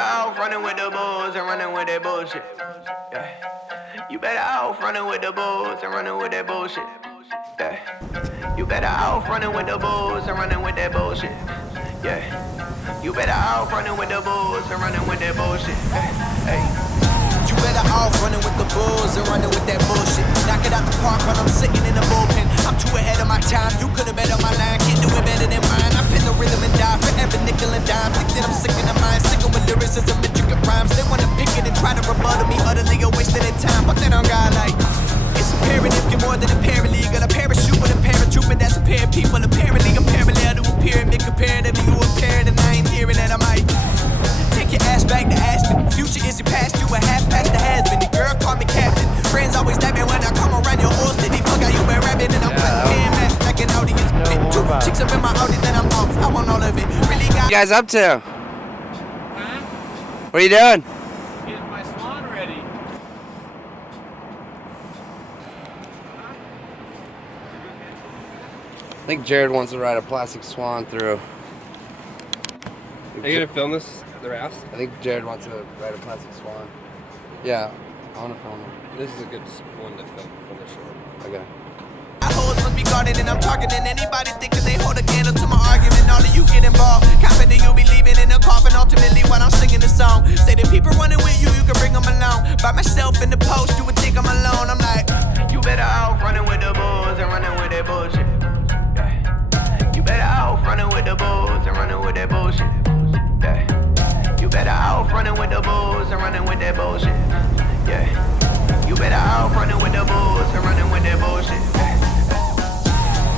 off running with the bulls and running with that bullshit. Yeah. You better off running with the bulls and running with that bullshit. Yeah. You better off running with the bulls and running with that bullshit. Yeah. You better off running with the bulls and running with that bullshit. Hey. You better off running with the bulls and running with that bullshit. Knock it out the park when I'm sitting in the bullpen. I'm too ahead of my time. You could've bet on my line. Can't do it better than mine. I pin the rhythm and die forever, nickel and dime. Think that I'm sick in the mind. Sick with lyricism, intricate rhymes. They wanna pick it and try to rebuttal me. Utterly a waste of their time. But then on God like, it's imperative. You're more than a paralegal. A parachute with a paratrooper. That's a pair of people. Apparently I'm parallel to a pyramid. Comparatively you a parent and I ain't hearing that. I might take your ass back to Aspen. Future is your past, you a half past the has-been. The girl call me captain. Friends always dab me when I come around your old city. Fuck out you been rapping and I'm putting in man like an Howdy. Two chicks up in my Audi, then I'm off. I want all of it. Really got. What you guys up to? Huh? What are you doing? Getting my swan ready. I think Jared wants to ride a plastic swan through. Are you gonna film this, the rafts? I think Jared wants to ride a plastic swan. Yeah, I want to film it. This is a good one to film for the show. Okay. Hoes must be guarded and I'm talking and anybody thinking they hold a candle to my argument. All of you get involved. Confident you'll be leaving in a coffin ultimately when I'm singing the song. Say that people running with you, you can bring them along. By myself in the post, you would think I'm alone. I'm like, You better off running with the bulls and running with that bullshit. Yeah. You better off running with the bulls and running with that bullshit. Yeah. You better off running with the bulls and running with that bullshit. Yeah. You better off running with the bulls and running with that bullshit.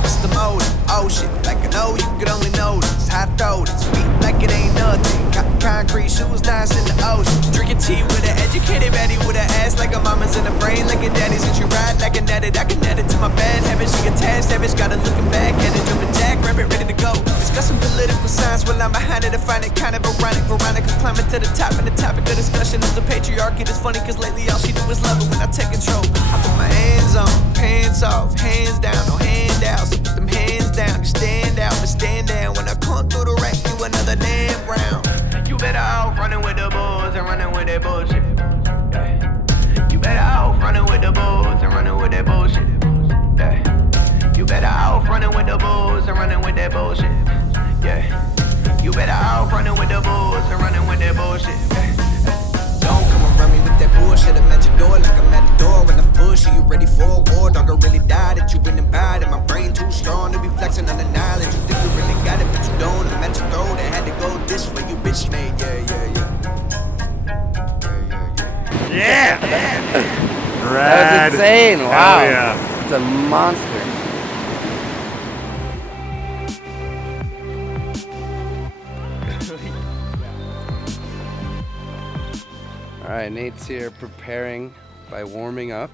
what's the motive? Oh shit, like I know you could only notice. High throat, it's beat like it ain't nothing. Concrete shoes, dance in the ocean. Drinking tea with an educated baddie with an ass like a mama's in the brain like a daddy's. And she ride like an addict, I can add it to my bad habits. She attached, savage, got her looking back at it. Jumping jack, rabbit, ready to go. Discussing political science while I'm behind it. I find it kind of ironic. Veronica climbing to the top, and the topic of discussion is the patriarchy. That's funny, cause lately all she do is love it when I take control. I put my hands on, pants off, hands down, no handouts. So put them hands down, you stand out, but stand down. When I come through the rack, you another damn round. You better off running with the bulls and running with that bullshit. Yeah. You better off running with the bulls and running with that bullshit. Yeah. You better off running with the bulls and running with that bullshit. Yeah. You better off running with the bulls and running with that bullshit. Don't come around me with that bullshit. I'm at your door like I'm at the door when I'm pushing. You ready for a war? Dog, I really died that you went and bad. And my brain too strong to be flexing on the knowledge. You think you really got it, but you don't. I'm at your throat. It had to go this way. You bitch made, Yeah! That was insane. Wow. Hell yeah. It's a monster. All right, Nate's here preparing by warming up.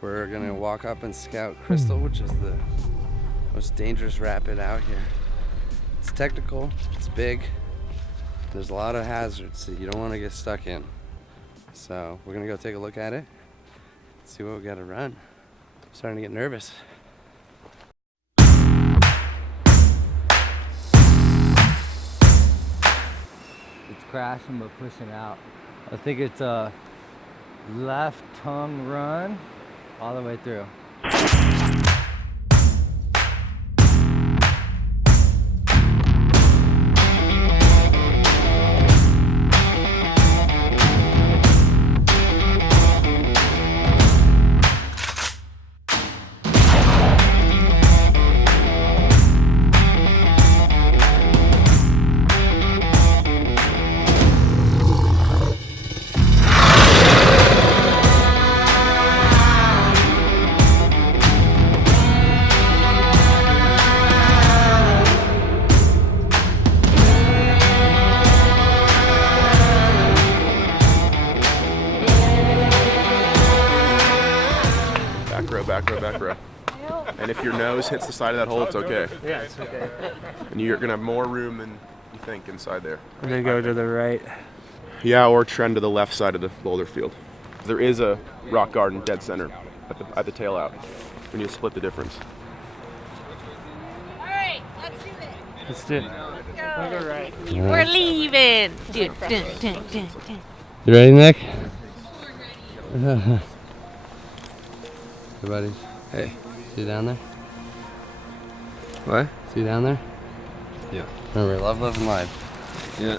We're gonna walk up and scout Crystal, which is the most dangerous rapid out here. It's technical, it's big, there's a lot of hazards that you don't want to get stuck in. So we're gonna go take a look at it, see what we gotta run. I'm starting to get nervous. It's crashing but pushing out. I think it's a left tongue run all the way through. Back row. And if your nose hits the side of that hole, it's okay. Yeah, it's okay. And you're gonna have more room than you think inside there. I'm gonna go to the right. Yeah, or trend to the left side of the boulder field. There is a rock garden dead center at the tail out. We need to split the difference. All right, let's do it. Let's do it. Let's go. right. We're leaving. Dude, dun, dun, dun, dun. You ready, Nick? Hey, buddy. Hey. See you down there? What? See you down there? Yeah. Remember, love, love, and life. Yeah.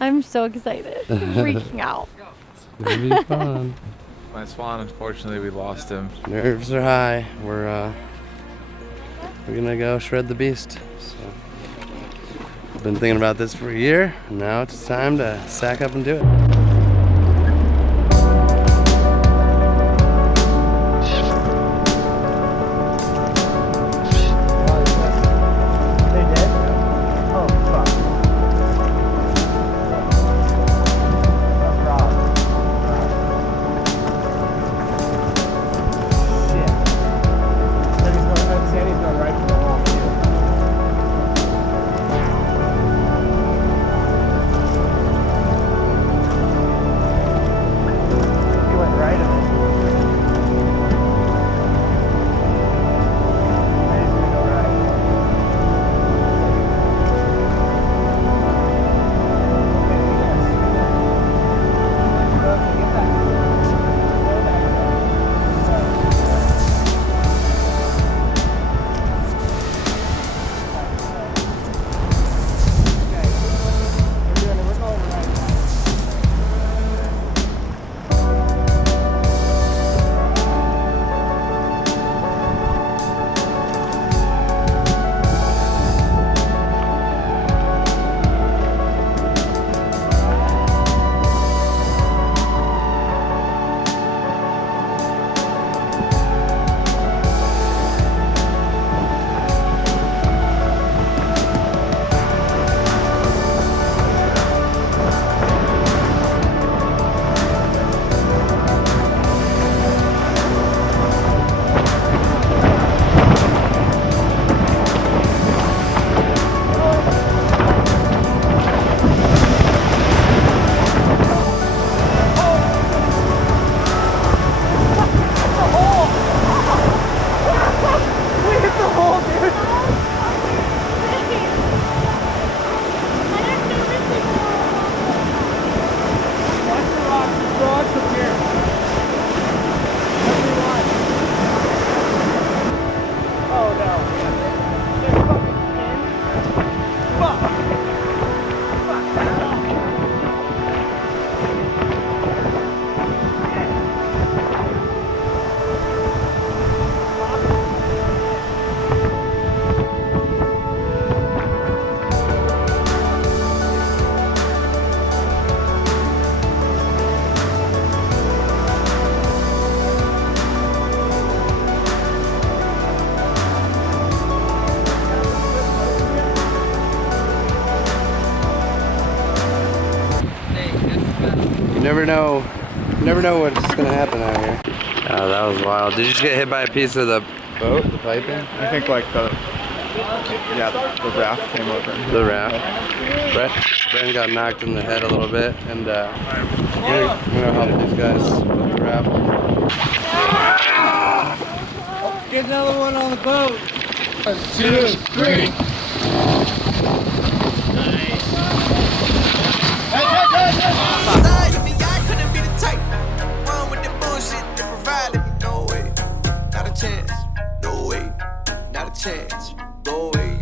I'm so excited. I'm freaking out. It's gonna be fun. My swan, unfortunately, we lost him. Nerves are high. We're gonna go shred the beast. So, I've been thinking about this for a year, and now it's time to sack up and do it. You never know what's gonna happen out here. Oh, that was wild. Did you just get hit by a piece of the boat, the piping? I think like the raft came over. The raft. Brent got knocked in the head a little bit, and we're gonna help these guys with the raft. Get another one on the boat. 1, 2, 3. Side of me, I couldn't be the type. Run with the bullshit that provided me. No way, not a chance. No way, not a chance. Go away.